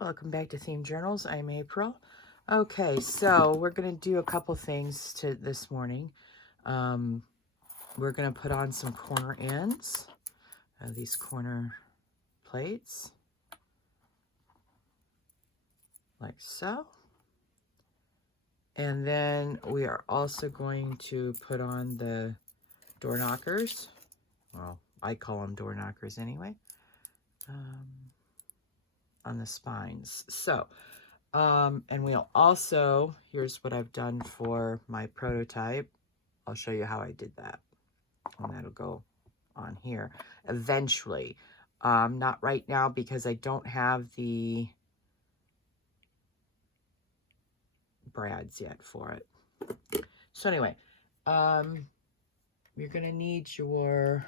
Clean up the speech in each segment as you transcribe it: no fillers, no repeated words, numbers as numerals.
welcome back to Theme Journals. I'm April. Okay, so we're going to do a couple things to this morning. We're going to put on some corner ends, these corner plates, like so. And then we are also going to put on the door knockers. Well, I call them door knockers anyway. On the spines. So, and we'll also, here's what I've done for my prototype. I'll show you how I did that. And that'll go on here eventually. Not right now because I don't have the brads yet for it. So anyway, you're going to need your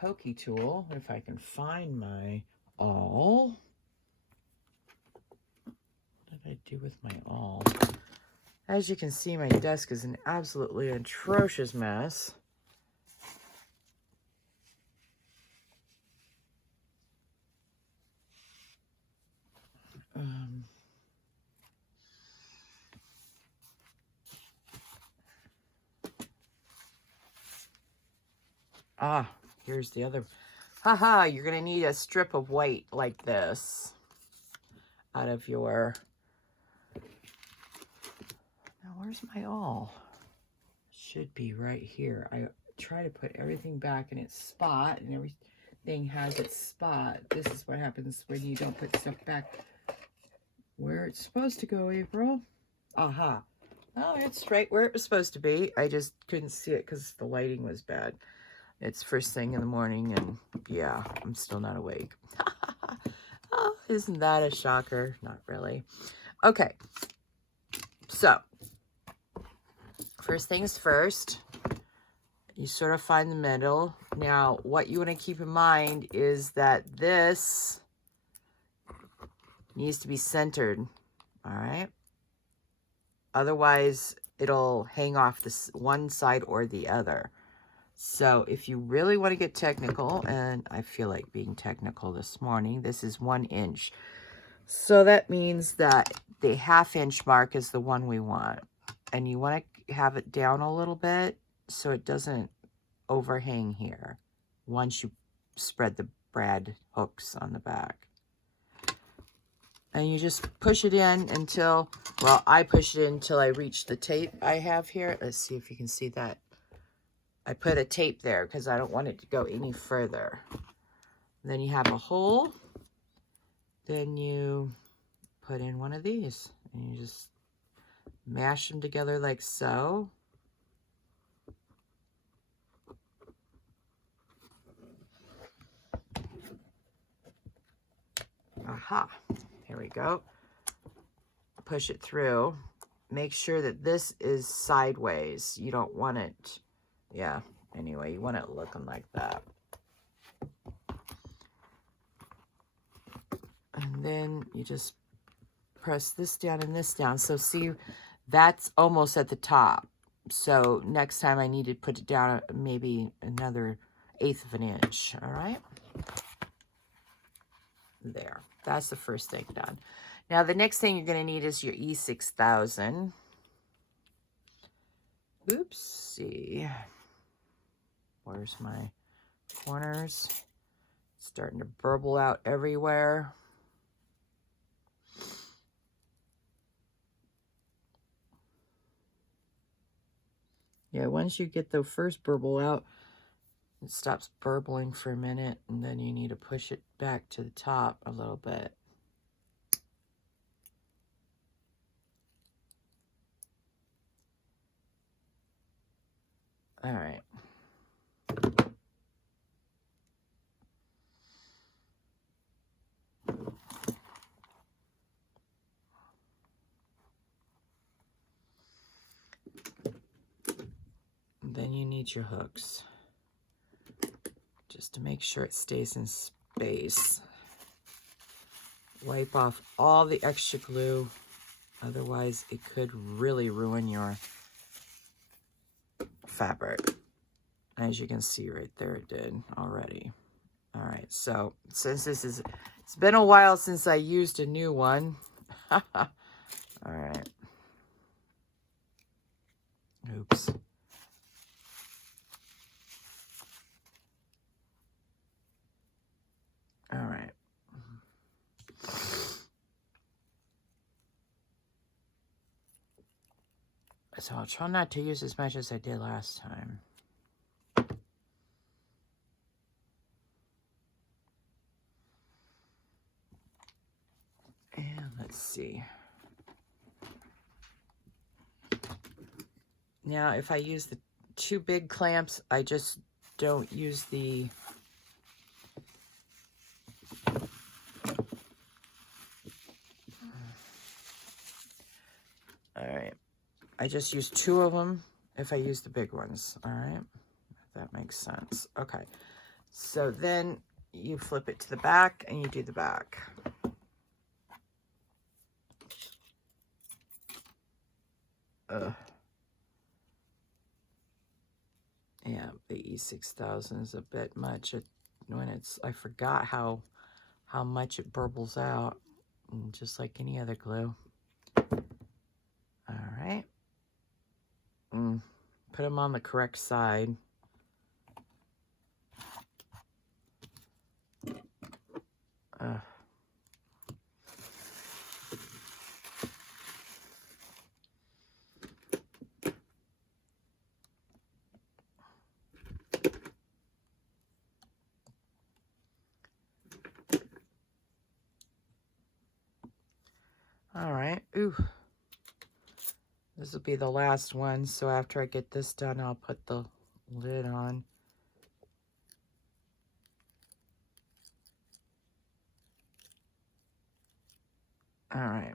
pokey tool, if I can find my awl. What did I do with my awl? As you can see, my desk is an absolutely atrocious mess. Here's the other. Haha, you're going to need a strip of white like this out of your... Now, where's my awl? Should be right here. I try to put everything back in its spot, and everything has its spot. This is what happens when you don't put stuff back where it's supposed to go, April. Aha. Oh, it's right where it was supposed to be. I just couldn't see it because the lighting was bad. It's first thing in the morning, and yeah, I'm still not awake. Oh, isn't that a shocker? Not really. Okay. So, first things first, you sort of find the middle. Now, what you want to keep in mind is that this needs to be centered, all right? Otherwise, it'll hang off this one side or the other. So if you really want to get technical, and I feel like being technical this morning, this is 1 inch. So that means that the 1/2 inch mark is the one we want. And you want to have it down a little bit so it doesn't overhang here once you spread the brad hooks on the back. And you just push it in until, well, I push it in until I reach the tape I have here. Let's see if you can see that. I put a tape there because I don't want it to go any further. Then you have a hole. Then you put in one of these. And you just mash them together like so. Aha. Here we go. Push it through. Make sure that this is sideways. You don't want it... Yeah, anyway, you want it looking like that. And then you just press this down and this down. So see, that's almost at the top. So next time I need to put it down maybe another 1/8 of an inch, all right? There, that's the first thing done. Now the next thing you're going to need is your E6000. Oopsie. Where's my corners? Starting to burble out everywhere. Yeah, once you get the first burble out, it stops burbling for a minute, and then you need to push it back to the top a little bit. All right. Then you need your hooks, just to make sure it stays in space. Wipe off all the extra glue, otherwise it could really ruin your fabric. As you can see right there, it did already. All right, so since it's been a while since I used a new one. All right. Oops. All right. So I'll try not to use as much as I did last time. And let's see. Now, if I use the 2 big clamps, I just don't use the... All right. I just use 2 of them if I use the big ones. All right. If that makes sense. Okay. So then you flip it to the back and you do the back. Yeah, the E6000 is a bit much. I forgot how much it burbles out, just like any other glue. All right. Put them on the correct side. All right. Ooh. This will be the last one, so after I get this done, I'll put the lid on. All right.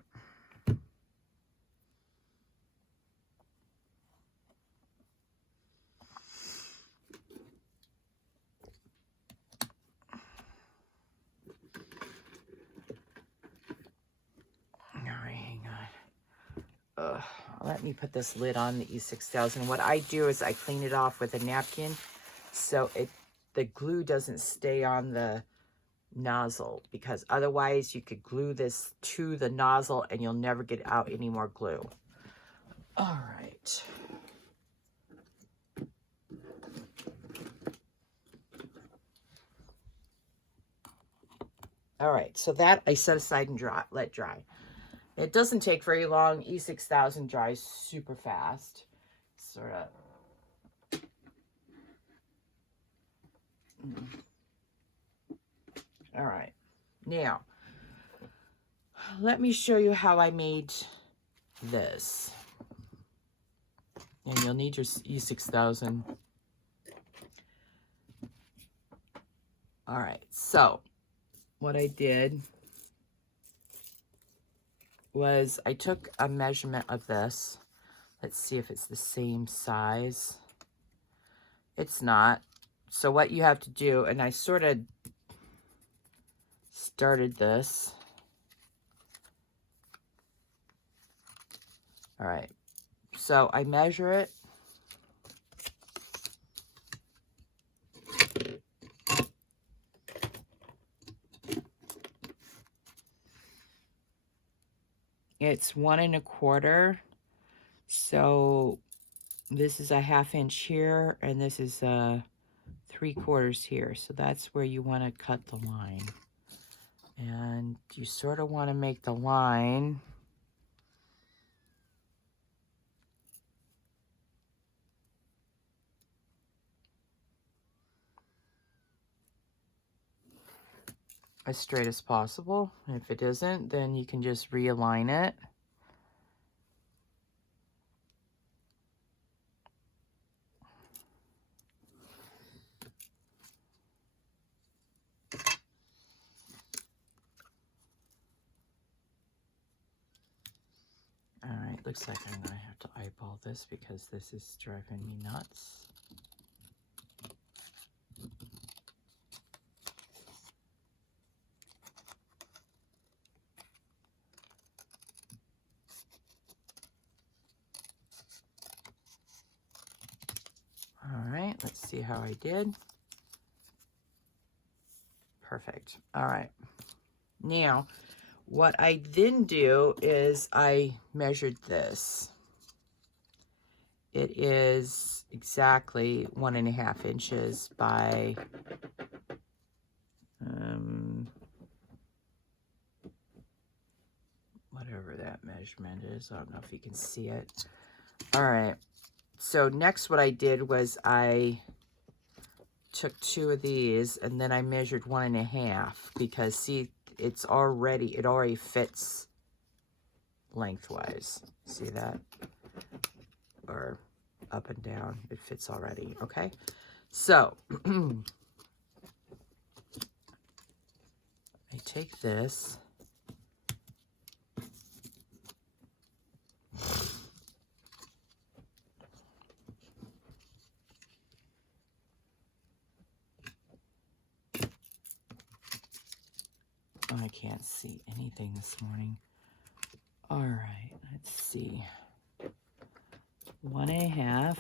All right, hang on. Let me put this lid on the E6000. What I do is I clean it off with a napkin so the glue doesn't stay on the nozzle, because otherwise you could glue this to the nozzle and you'll never get out any more glue. All right. All right, so that I set aside and let dry. It doesn't take very long. E6000 dries super fast. Sort of. All right. Now, let me show you how I made this. And you'll need your E6000. All right, so what I did was I took a measurement of this. Let's see if it's the same size. It's not. So what you have to do, and I sort of started this. All right, so I measure it. It's 1 1/4. So this is a 1/2 inch here, and this is 3/4 here. So that's where you want to cut the line. And you sort of want to make the line as straight as possible. And if it isn't, then you can just realign it. All right, looks like I'm gonna have to eyeball this because this is driving me nuts. All right, let's see how I did. Perfect. All right. Now, what I then do is I measured this. It is exactly 1.5 inches by whatever that measurement is. I don't know if you can see it. All right. So next what I did was I took 2 of these and then I measured 1.5 because see, it already fits lengthwise. See that? Or up and down, it fits already. Okay. So I take this. Oh, I can't see anything this morning. All right, let's see. 1.5.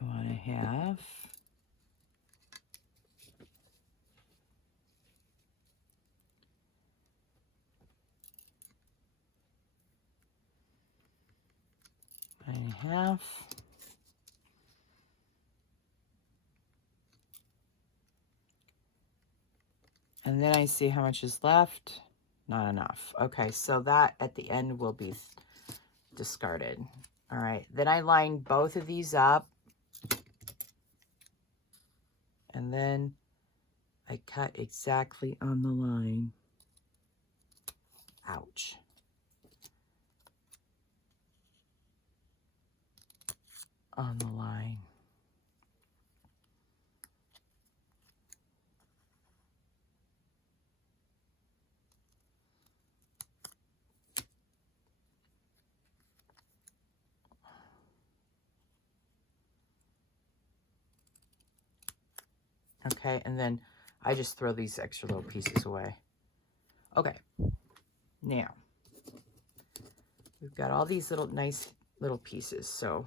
1.5. And a half. And then I see how much is left. Not enough. Okay, so that at the end will be discarded. All right, then I line both of these up. And then I cut exactly on the line. Ouch. On the line. Okay, and then I just throw these extra little pieces away. Okay, now we've got all these little nice little pieces. So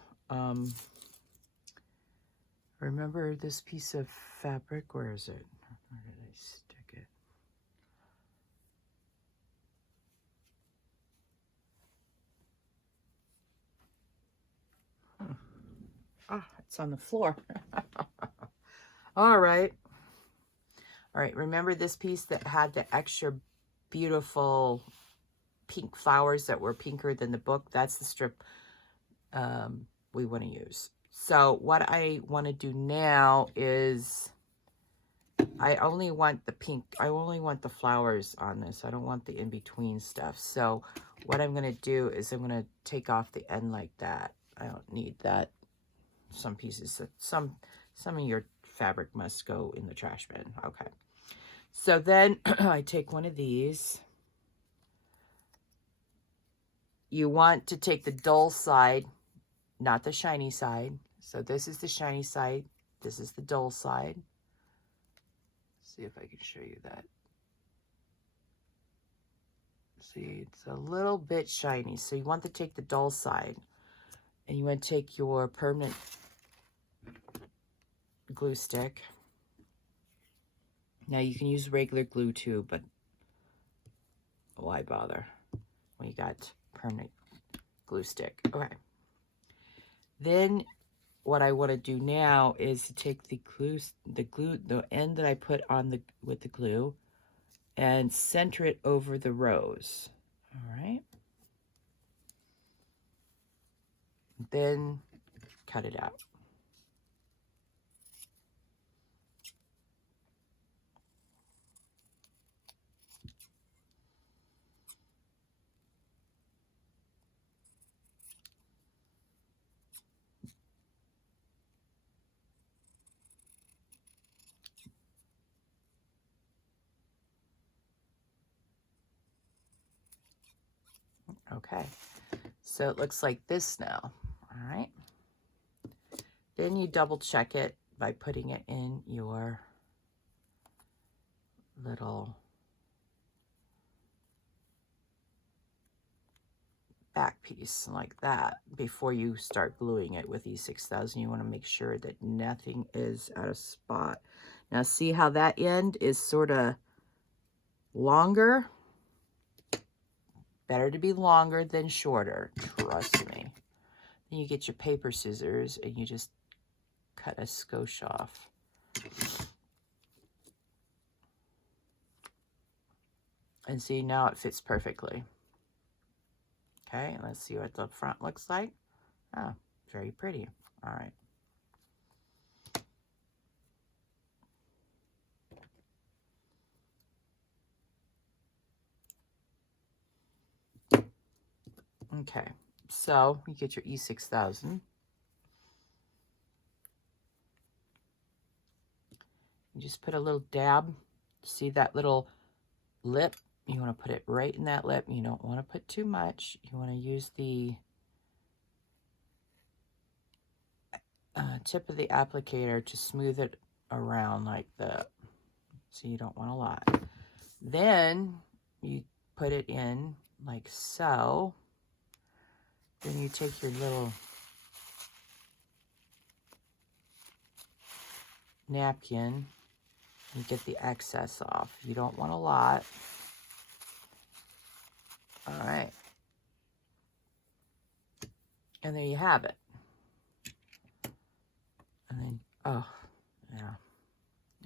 remember this piece of fabric? Where is it? Where did I stick it? Ah, it's on the floor. All right. All right, remember this piece that had the extra beautiful pink flowers that were pinker than the book? That's the strip we want to use. So what I want to do now is I only want the pink. I only want the flowers on this. I don't want the in-between stuff. So what I'm going to do is I'm going to take off the end like that. I don't need that. Some pieces, some of your fabric must go in the trash bin. Okay. So then I take one of these. You want to take the dull side, not the shiny side. So this is the shiny side. This is the dull side. See if I can show you that. See, it's a little bit shiny. So you want to take the dull side. And you want to take your permanent glue stick. Now you can use regular glue too, but why bother when you got permanent glue stick? Okay. Then what I want to do now is to take the end that I put on with the glue and center it over the rows. All right. Then cut it out. Okay, so it looks like this now. All right. Then you double check it by putting it in your little back piece like that. Before you start gluing it with E6000, you want to make sure that nothing is out of spot. Now see how that end is sort of longer? Better to be longer than shorter, trust me. Then you get your paper scissors and you just cut a skosh off. And see, now it fits perfectly. Okay, let's see what the front looks like. Oh, very pretty. All right. Okay, so you get your E6000. You just put a little dab. See that little lip? You want to put it right in that lip. You don't want to put too much. You want to use the tip of the applicator to smooth it around like that. So you don't want a lot. Then you put it in like so. Then you take your little napkin and get the excess off. You don't want a lot. All right. And there you have it. And then, oh, yeah.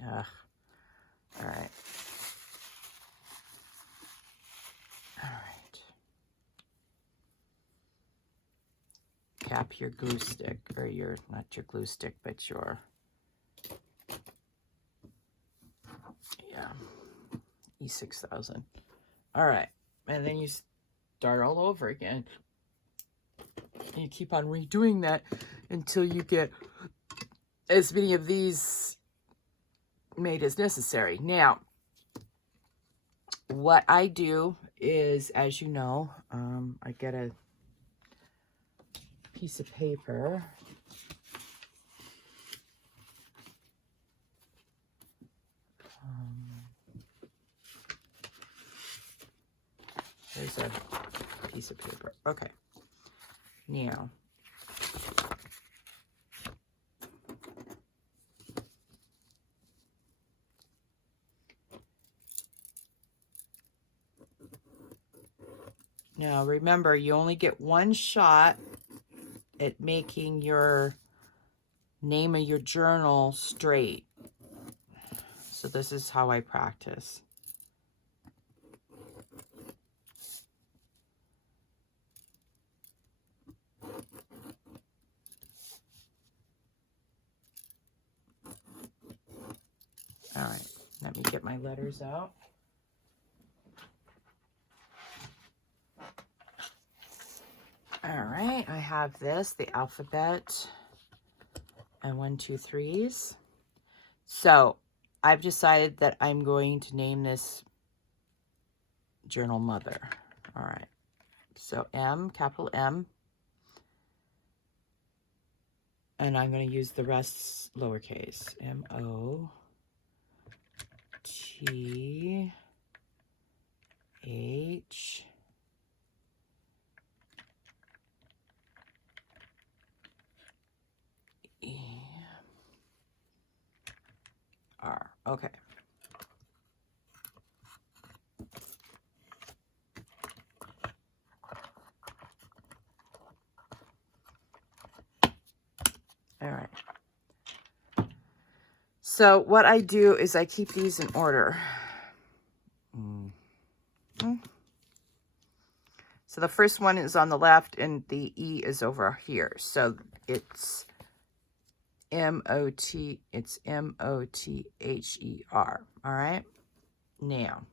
Ugh. All right. All right. Cap your glue stick, or your, not your glue stick, but your, yeah, E6000. All right. And then you start all over again. And you keep on redoing that until you get as many of these made as necessary. Now, what I do is, as you know, I get a piece of paper. There's a piece of paper. Okay. Now, remember, you only get one shot at making your name of your journal straight. So this is how I practice. All right, let me get my letters out. All right, I have this, the alphabet, and 1, 2, 3s. So I've decided that I'm going to name this Journal Mother. All right, so M, capital M, and I'm going to use the rest lowercase. M-O-T-H R. Okay. All right. So what I do is I keep these in order. So the first one is on the left and the E is over here. So it's M-O-T, it's M-O-T-H-E-R. All right. Now,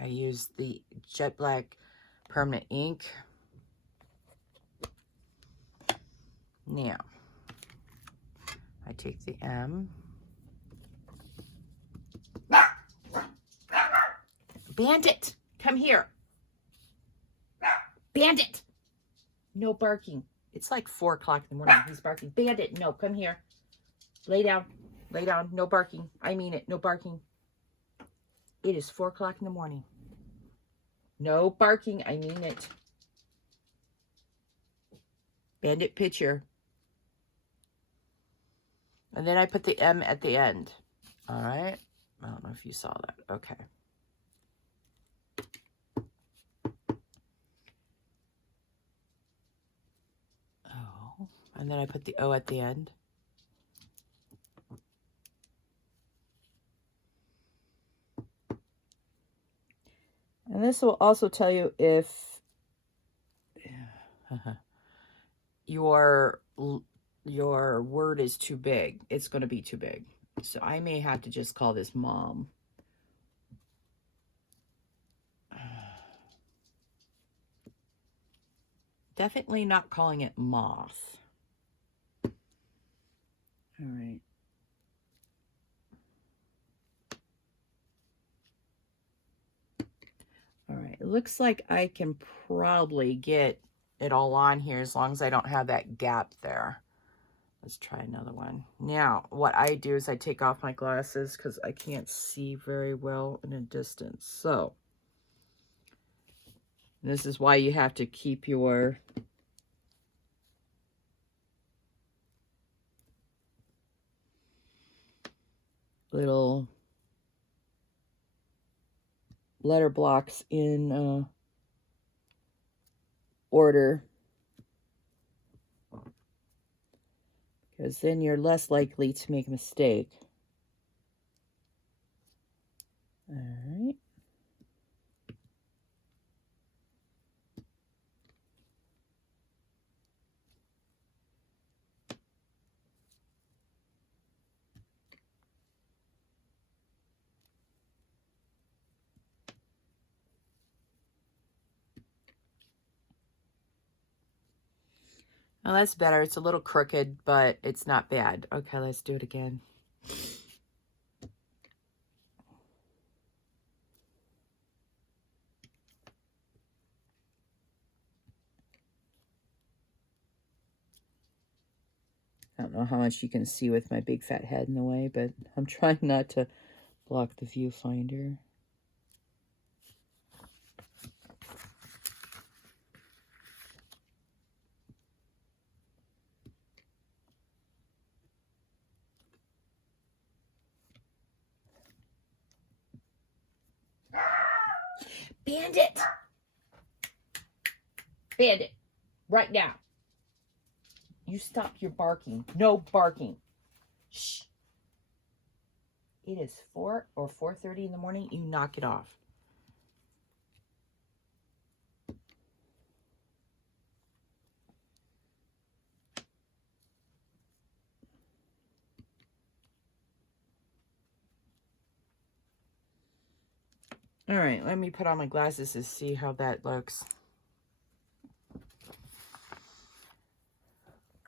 I use the Jet Black permanent ink. Now, I take the M. Bandit, come here. Bandit. No barking. It's like 4 o'clock in the morning. He's barking. Bandit, no, come here. Lay down. Lay down. No barking. I mean it. No barking. It is 4 o'clock in the morning. No barking, I mean it. Bandit picture. And then I put the M at the end. All right. I don't know if you saw that. Okay. Oh, and then I put the O at the end. And this will also tell you if your word is too big. It's going to be too big. So I may have to just call this mom. Definitely not calling it moth. All right. All right. It looks like I can probably get it all on here as long as I don't have that gap there. Let's try another one. Now, what I do is I take off my glasses because I can't see very well in a distance. So, this is why you have to keep your little letter blocks in order, because then you're less likely to make a mistake. All right. Well, that's better. It's a little crooked, but it's not bad. Okay, let's do it again. I don't know how much you can see with my big fat head in the way, but I'm trying not to block the viewfinder. Bandit! Bandit! Right now. You stop your barking. No barking. Shh. It is 4 or 4:30 in the morning. You knock it off. All right, let me put on my glasses to see how that looks.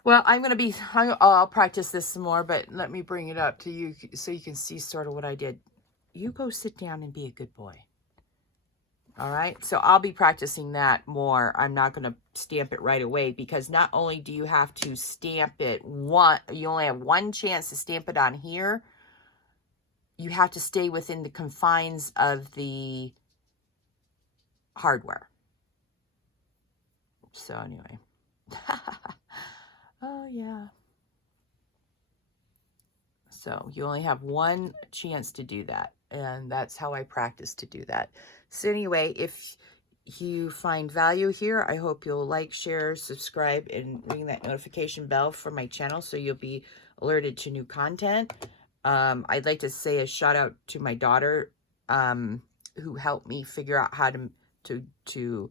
Well, I'll practice this some more, but let me bring it up to you so you can see sort of what I did. You go sit down and be a good boy. All right, so I'll be practicing that more. I'm not going to stamp it right away because not only do you have to stamp it you only have one chance to stamp it on here. You have to stay within the confines of the hardware. So anyway. Oh, yeah. So you only have one chance to do that. And that's how I practice to do that. So anyway, if you find value here, I hope you'll like, share, subscribe, and ring that notification bell for my channel so you'll be alerted to new content. I'd like to say a shout out to my daughter who helped me figure out how to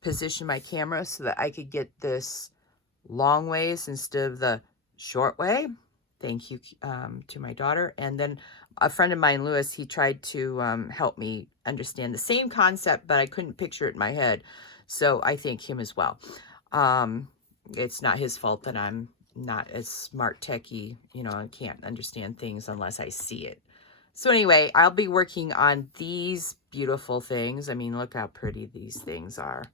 position my camera so that I could get this long ways instead of the short way. Thank you to my daughter. And then a friend of mine, Lewis, he tried to help me understand the same concept, but I couldn't picture it in my head. So I thank him as well. It's not his fault that I'm not as smart techie, you know, and can't understand things unless I see it. So anyway, I'll be working on these beautiful things. I mean, look how pretty these things are.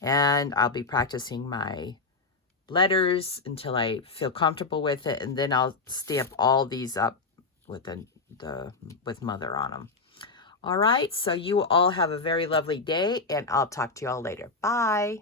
And I'll be practicing my letters until I feel comfortable with it, and then I'll stamp all these up with with mother on them. All right, so you all have a very lovely day, and I'll talk to you all later. Bye.